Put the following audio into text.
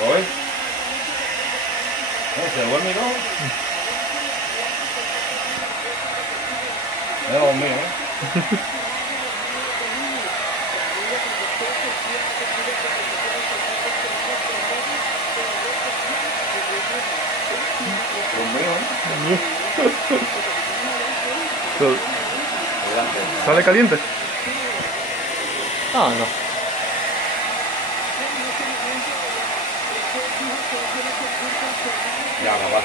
¿Lo ves? ¿Cómo se duerme, no? Es lo mío, ¿eh? Lo mío, ¿eh? ¿Sale caliente? Ah, no. Ya, capaz.